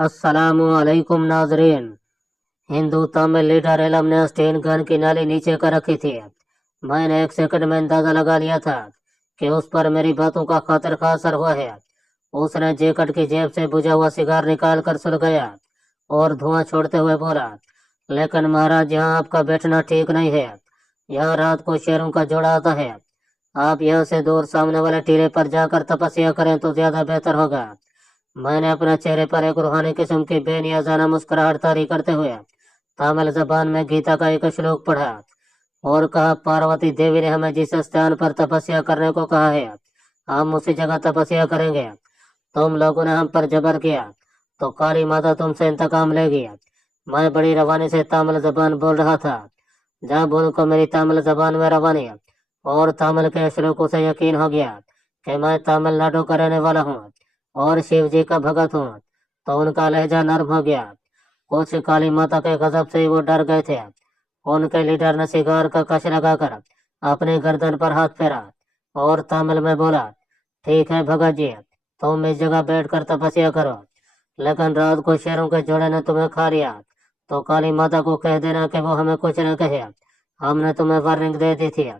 अस्सलामुअलैकुम नाजरीन। Hindu Tamil leader alum ने स्टेन गन की नाली नीचे कर रखी थी। मैंने एक सेकंड में अंदाजा लगा लिया था कि उस पर मेरी बातों का खतर का असर हुआ है। उसने जैकेट की जेब से बुझा हुआ सिगार निकाल कर सुलगाया और धुआं छोड़ते हुए बोला, लेकिन महाराज, यहाँ आपका बैठना ठीक नहीं है। यहाँ रात को शेरों का जोड़ा आता है। आप यहाँ से दूर सामने वाले टीले पर जाकर तपस्या करें तो ज्यादा बेहतर होगा। मैंने अपने चेहरे पर एक रूहानी किस्म की बेनियाजाना मुस्कुराहट तारी करते हुए तमिल जबान में गीता का एक श्लोक पढ़ा और कहा, पार्वती देवी ने हमें जिस स्थान पर तपस्या करने को कहा है, हम उसी जगह तपस्या करेंगे। तुम लोगों ने हम पर जबर किया तो काली माता तुमसे इंतकाम लेगी। मैं बड़ी रवानी से तमिल जबान बोल रहा था। जब उनको मेरी तमिल जबान में रवानी और तमिल के श्लोकों से यकीन हो गया कि मैं तमिलनाडु का रहने वाला हूँ और शिव जी का भगत हूँ, तो उनका लहजा नर्म हो गया। कुछ काली माता के गजब से वो डर गए थे। उनके लीडर ने सिगार का कश लगाकर अपनी गर्दन पर हाथ फेरा और तमिल में बोला, ठीक है भगत जी, तुम इस जगह बैठकर तपस्या करो, लेकिन रात को शेरों के जोड़े ने तुम्हें खा लिया तो काली माता को कह देना कि वो हमें कुछ न कहे। हमने तुम्हें वार्निंग दे दी थी।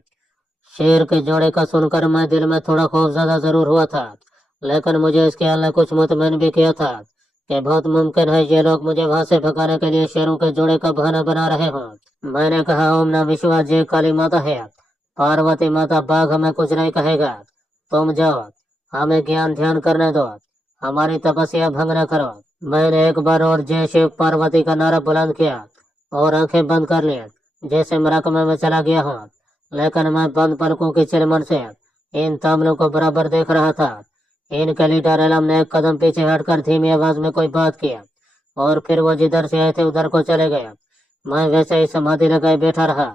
शेर के जोड़े का सुनकर मैं दिल में थोड़ा खौफजदा जरूर हुआ था, लेकिन मुझे इस ख्याल ने कुछ मुतमईन भी किया था कि बहुत मुमकिन है ये लोग मुझे वहां से भगाने के लिए शेरों के जोड़े का बहाना बना रहे हों। मैंने कहा, ओम नमः शिवाय, जय काली माता है। पार्वती माता, बाघ हमें कुछ नहीं कहेगा। तुम जाओ, हमें ज्ञान ध्यान करने दो, हमारी तपस्या भंग न करो। मैंने एक बार और जय शिव पार्वती का नारा बुलंद किया और आंखें बंद कर ली, जैसे महकमे में चला गया हूँ। लेकिन मैं बंद पलकों की चिलमन से इन तामलों को बराबर देख रहा था। इनके लीडर एलम ने एक कदम पीछे हटकर धीमी आवाज में कोई बात की और फिर वो जिधर से आए थे उधर को चले गए। मैं वैसे ही समाधि लगाए बैठा रहा।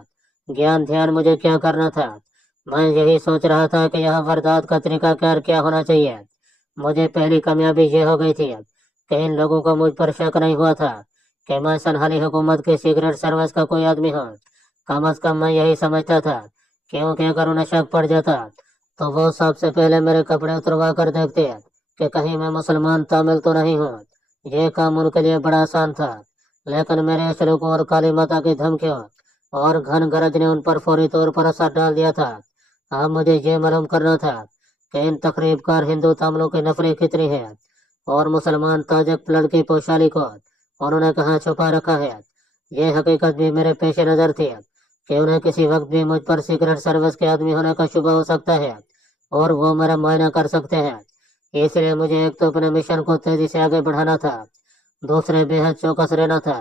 ज्ञान ध्यान मुझे क्या करना था? मैं यही सोच रहा था कि यहाँ वारदात का तरीकाकार क्या होना चाहिए। मुझे पहली कामयाबी ये हो गई थी कि इन लोगों को मुझ पर शक नहीं हुआ था कि मैं सनहाली हुकूमत की सीक्रेट सर्विस का कोई आदमी हूँ। कम अज कम मैं यही समझता था, क्योंकि अगर उन्हें शक पड़ जाता तो वो सबसे पहले मेरे कपड़े उतरवा कर देखते कि कहीं मैं मुसलमान तामिल तो नहीं हूँ। ये काम उनके लिए बड़ा आसान था, लेकिन मेरे श्लोकों और काली माता की धमकियों और घन गरज ने उन पर फौरी तौर पर असर डाल दिया था। अब मुझे ये मालूम करना था कि इन तकरीबकार हिंदू तामिलों की नफरी कितनी है और मुसलमान ताजक प्लड की पोशाली को उन्होंने कहाँ छुपा रखा है। ये हकीकत भी मेरे पेश नजर थी कि उन्हें किसी वक्त भी मुझ पर सीक्रेट सर्विस के आदमी होने का शुबा हो सकता है और वो मेरा मुआयना कर सकते हैं। इसलिए मुझे एक तो अपने मिशन को तेजी से आगे बढ़ाना था, दूसरे बेहद चौकस रहना था।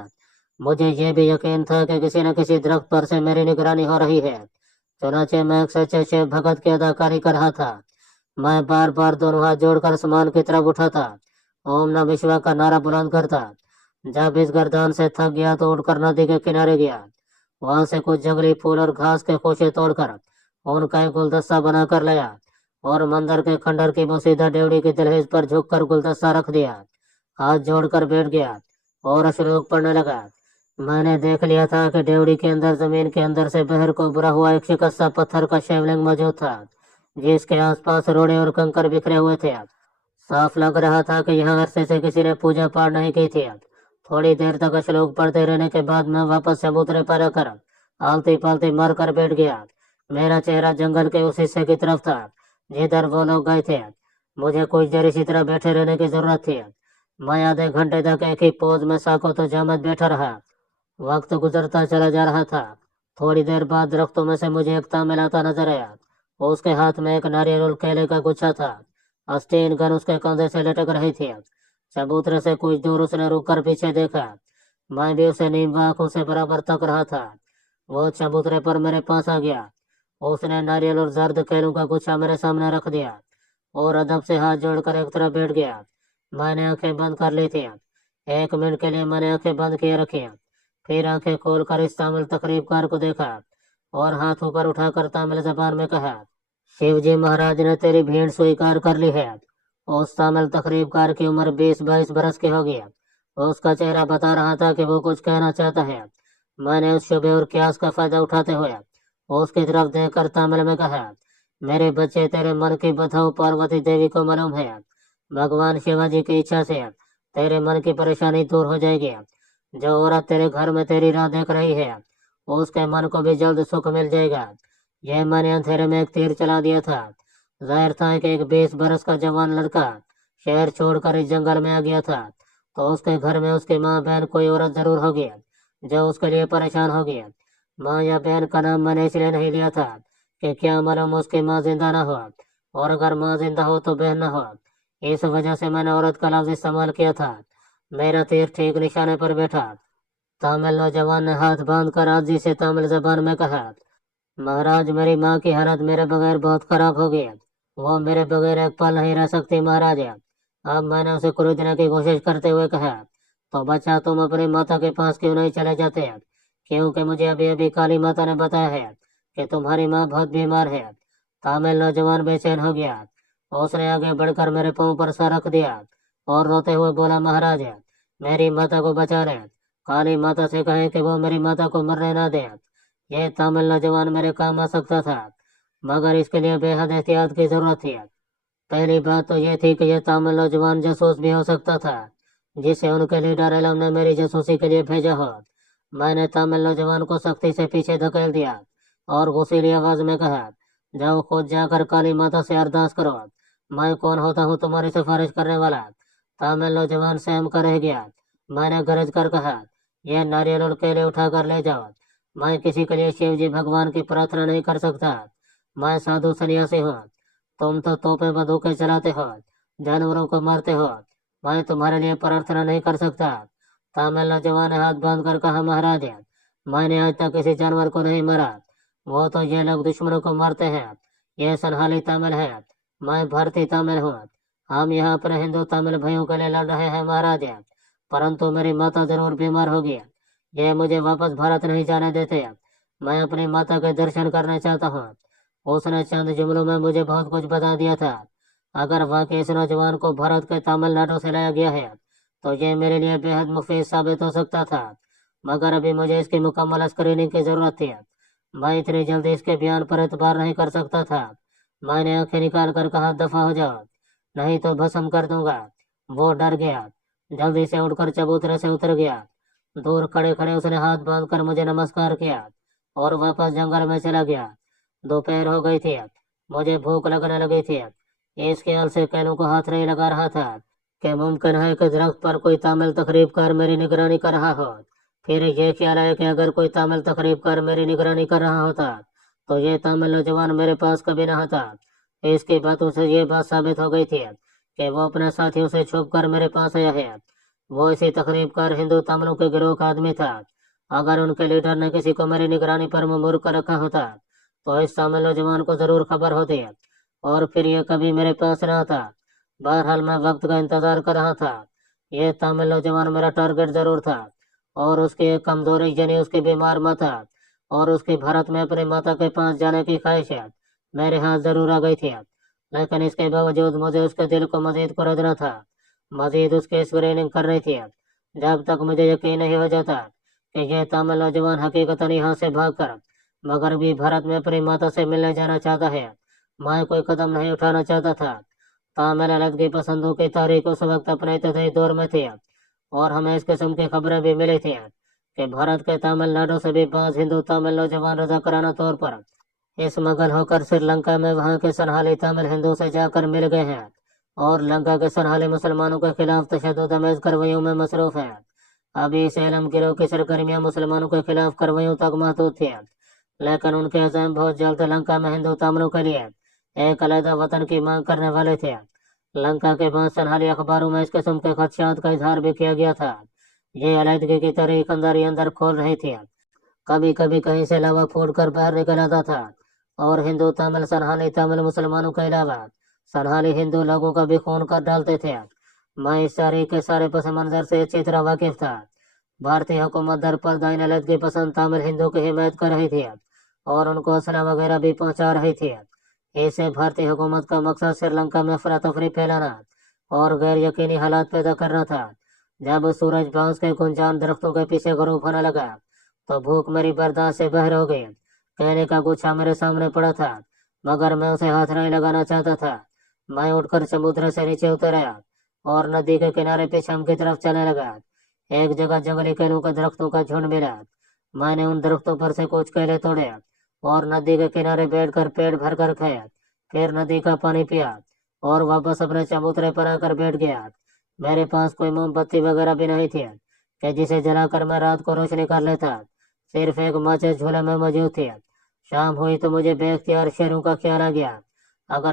मुझे ये भी यकीन था कि किसी न किसी दरख्त पर से मेरी निगरानी हो रही है। चुनाचे मैं एक सच्चे शिव भगत की अदाकारी कर रहा था। मैं बार बार दोनों हाथ जोड़कर आसमान की तरफ उठाता, ओम नमः शिवाय का नारा बुलंद करता। जब इस गर्दान से थक गया तो उठकर नदी के किनारे गया। वहां से कुछ जंगली फूल और घास के खोखे तोड़कर उनका एक गुलदस्ता बनाकर लाया और मंदिर के खंडर की मुसीदा डेवड़ी की दहलीज पर झुककर गुलदस्ता रख दिया। हाथ जोड़कर बैठ गया और श्लोक पढ़ने लगा। मैंने देख लिया था कि डेवड़ी के अंदर जमीन के अंदर से बहर को बुरा हुआ एक शिकस्ता पत्थर का शिवलिंग मौजूद था, जिसके आसपास रोड़े और कंकर बिखरे हुए थे। साफ लग रहा था कि यहाँ अरसे से किसी ने पूजा पाठ नहीं की थी। थोड़ी देर तक श्लोक पढ़ते रहने के बाद मैं वापस चबूतरे पर आकर आलती पालती मर कर बैठ गया। मेरा चेहरा जंगल के उस हिस्से की तरफ था जिधर वो लोग गए थे। मुझे कुछ देर इसी तरह बैठे रहने की जरूरत थी। मैं आधे घंटे तक एक ही पोज में साको तो जामत बैठा रहा। वक्त गुजरता चला जा रहा था। थोड़ी देर बाद दरख्तों में से मुझे एक तामिल आता नजर आया। उसके हाथ में एक नारियल और केले का गुच्छा था। अस्तीन गन उसके कंधे से लटक रही थी। चबूतरे से कुछ दूर उसने रुक कर पीछे देखा। मैं भी उसे नीम आंखों से बराबर तक रहा था। वो चबूतरे पर मेरे पास आ गया। उसने नारियल और जर्द केलों का गुच्छा मेरे सामने रख दिया और अदब से हाथ जोड़कर एक तरफ बैठ गया। मैंने आंखें बंद कर ली थी। 1 मिनट के लिए मैंने आंखें बंद किए रखी, फिर आंखें खोलकर इस तामिल तकरीबकार को देखा और हाथ ऊपर उठाकर तामिल जबान में कहा, शिवजी महाराज ने तेरी भीड़ स्वीकार कर ली है। उस तामिल तकरीबकार की उम्र 20-22 बरस की होगी। उसका चेहरा बता रहा था कि वो कुछ कहना चाहता है। मैंने उस शुबे और क्यास का फायदा उठाते हुए उसकी तरफ देखकर तामिल में कहा, मेरे बच्चे, तेरे मन की बथाऊ पार्वती देवी को मालूम है। भगवान शिवाजी की इच्छा से तेरे मन की परेशानी दूर हो जाएगी। जो औरत तेरे घर में तेरी राह देख रही है, उसके मन को भी जल्द सुख मिल जाएगा। यह मैंने अंधेरे में एक तीर चला दिया था। जाहिर था कि एक 20 बरस का जवान लड़का शहर छोड़कर इस जंगल में आ गया था, तो उसके घर में उसकी माँ बहन कोई औरत जरूर होगी जो उसके लिए परेशान होगी। माँ या बहन का नाम मैंने इसलिए नहीं लिया था कि क्या मालूम उसकी माँ जिंदा ना हो, और अगर माँ जिंदा हो तो बहन ना हो। इस वजह से मैंने औरत का लफ्ज इस्तेमाल किया था। मेरा तीर ठीक निशाने पर बैठा। तमिल नौजवान ने हाथ बांधकर आजी से तमिल जबान में कहा, महाराज, मेरी माँ की हालत मेरे बगैर बहुत खराब हो गई। वो मेरे बगैर एक पल नहीं रह सकती महाराज। अब मैंने उसे क्रोधने की कोशिश करते हुए कहा, तो बच्चा, तुम अपनी माता के पास क्यों नहीं चले जाते? क्योंकि मुझे अभी अभी काली माता ने बताया है कि तुम्हारी माँ बहुत बीमार है। तमिल नौजवान बेचैन हो गया। उसने आगे बढ़कर मेरे पाँव पर सर रख दिया और रोते हुए बोला, महाराज, मेरी माता को बचा ले। काली माता से कहें कि वो मेरी माता को मरने ना दे। यह तमिल नौजवान मेरे काम आ सकता था, मगर इसके लिए बेहद एहतियात की जरूरत थी। पहली बात तो यह थी कि यह तमिल नौजवान जासूस भी हो सकता था, जिसे उनके लीडर एलम ने मेरी जासूसी के लिए भेजा हो। मैंने तमिल नौजवान को सख्ती से पीछे धकेल दिया और गुस्सीली आवाज में कहा, जाओ खुद जाकर काली माता से अरदास करो। मैं कौन होता हूँ तुम्हारी सिफारिश करने वाला? तमिल नौजवान सहम कर रह गया। मैंने गरज कर कहा, यह नारियल और केले उठाकर ले जाओ। मैं किसी के लिए शिव जी भगवान की प्रार्थना नहीं कर सकता। मैं साधु सन्यासी हूँ। तुम तो तोपे बंदूकें चलाते हो, जानवरों को मारते हो। मैं तुम्हारे लिए प्रार्थना नहीं कर सकता। तमिल नौजवान ने हाथ बांध कर कहा, महाराज, मैंने आज तक किसी जानवर को नहीं मारा। वो तो ये लोग दुश्मनों को मारते हैं। ये सनहाली तमिल है, मैं भारतीय तमिल हूँ। हम यहाँ अपने हिंदू तमिल भाइयों के लिए लड़ रहे हैं महाराज, परंतु मेरी माता जरूर बीमार होगी। ये मुझे वापस भारत नहीं जाने देते। मैं अपनी माता के दर्शन करना चाहता हूँ। उसने चंद जुमलों में मुझे बहुत कुछ बता दिया था। अगर वाकई इस नौजवान को भारत के तमिलनाडु से लाया गया है, तो ये मेरे लिए बेहद मुफीद साबित हो सकता था, मगर अभी मुझे इसकी मुकम्मल स्क्रीनिंग की जरूरत थी। मैं इतनी जल्दी इसके बयान पर एतबार नहीं कर सकता था। मैंने आंखें निकाल कर कहा, दफा हो जाओ, नहीं तो भस्म कर दूंगा। वो डर गया, जल्दी से उठकर चबूतरे से उतर गया। दूर खड़े खड़े उसने हाथ बांधकर मुझे नमस्कार किया और वापस जंगल में चला गया। दोपहर हो गई थी, मुझे भूख लगने लगी थी। इस ख्याल से कैनू को हाथ नहीं लगा रहा था कि मुमकिन है कि दरख्त पर कोई तामिल तकरीबकार मेरी निगरानी कर रहा हो। फिर ये ख्याल आया कि अगर कोई तामिल तकरीबकार मेरी निगरानी कर रहा होता, तो ये तामिल नौजवान मेरे पास कभी न आता। इसकी बातों से ये बात साबित हो गई थी कि वो अपने साथियों से छुप कर मेरे पास आया है। वो इसी तकरीबकार हिंदू तामिलों के गिरोह का आदमी था। अगर उनके लीडर ने किसी को मेरी निगरानी पर ममूर कर रखा होता, तो इस तामिल नौजवान को जरूर खबर होती, और फिर यह कभी मेरे पास न आता। बहरहाल मैं वक्त का इंतजार कर रहा था। यह तामिल नौजवान मेरा टारगेट जरूर था, और उसकी एक कमजोरी यानी उसकी बीमार माता और उसकी भारत में अपनी माता के पास जाने की ख्वाहिश मेरे हाथ जरूर आ गई थी। लेकिन इसके बावजूद मुझे उसके दिल को मजीद कुरेदना था, मजीद उसकी स्क्रीनिंग करनी थी, जब तक मुझे यकीन नहीं हो जाता कि यह तामिल नौजवान हकीकतन यहाँ से भागकर मगरबी भारत में अपनी माता से मिलने जाना चाहता है। मैं कोई कदम नहीं उठाना चाहता था। तामिल अलग पसंदों की तारीख उस वक्त अपने इब्तदाई दौर में थी, और हमें इस किस्म की खबरें भी मिली थी कि भारत के तमिलनाडु से भी बाज हिंदू तमिल नौजवान रजाकाराना तौर पर इस मगल होकर श्रीलंका में वहां के सनहाली तमिल हिंदू से जाकर मिल गए हैं, और लंका के सनहाली मुसलमानों के खिलाफ तशद्दुद आमेज कार्रवाइयों में मसरूफ है। अभी इस एलम गिरोह की सरगर्मियां मुसलमानों के खिलाफ कार्रवाइयों तक महदूद थी, लेकिन उनके अज़म बहुत जल्द लंका में हिंदू तमिलों के लिए एक अलहदा वतन की मांग करने वाले थे। लंका के बाद सनहाली अखबारों में इस किस्म के खदशात का इजहार भी किया गया था। ये अलहदगी की तारीख अंदर ही अंदर खोल रही थी। कभी कभी कहीं से लावा फूट कर बाहर निकल आता था, और हिंदू तमिल सनहाली तमिल मुसलमानों के अलावा सनहाली हिंदू लोगों का भी खून कर डालते थे। मैं इस सारे के सारे पस मंजर से अच्छी तरह वाकिफ था। भारतीय हुकूमत दर पर दाइन अलहदगी पसंद तमिल हिंदू की हिमायत कर रही थी, और उनको असला वगैरह भी पहुंचा रही थी। इससे भारतीय हुकूमत का मकसद श्रीलंका में अफरा तफरी फैलाना और गैर यकीनी हालात पैदा करना था। जब सूरज बांस के गुंजान दरख्तों के पीछे गरूब होने लगा, तो भूख मेरी बर्दाश्त से बाहर हो गई। कहने का गुच्छा मेरे सामने पड़ा था, मगर मैं उसे हाथ नहीं लगाना चाहता था। मैं उठकर समुद्र से नीचे उतर आया और नदी के किनारे पीछम की तरफ चलने लगा। एक जगह जंगली केलों के दरख्तों का झुंड मिला। मैंने उन दरख्तों पर से कुछ केले तोड़े और नदी के किनारे बैठकर पेट भर कर खाया। फिर नदी का पानी पिया और वापस अपने चबूतरे पर आकर बैठ गया। मेरे पास कोई मोमबत्ती वगैरह भी नहीं थी कि जिसे जलाकर मैं रात को रोशनी कर लेता। सिर्फ एक माचिस झोले में मौजूद थी। शाम हुई तो मुझे बेख्तियार शेरों का ख्याल आ गया। अगर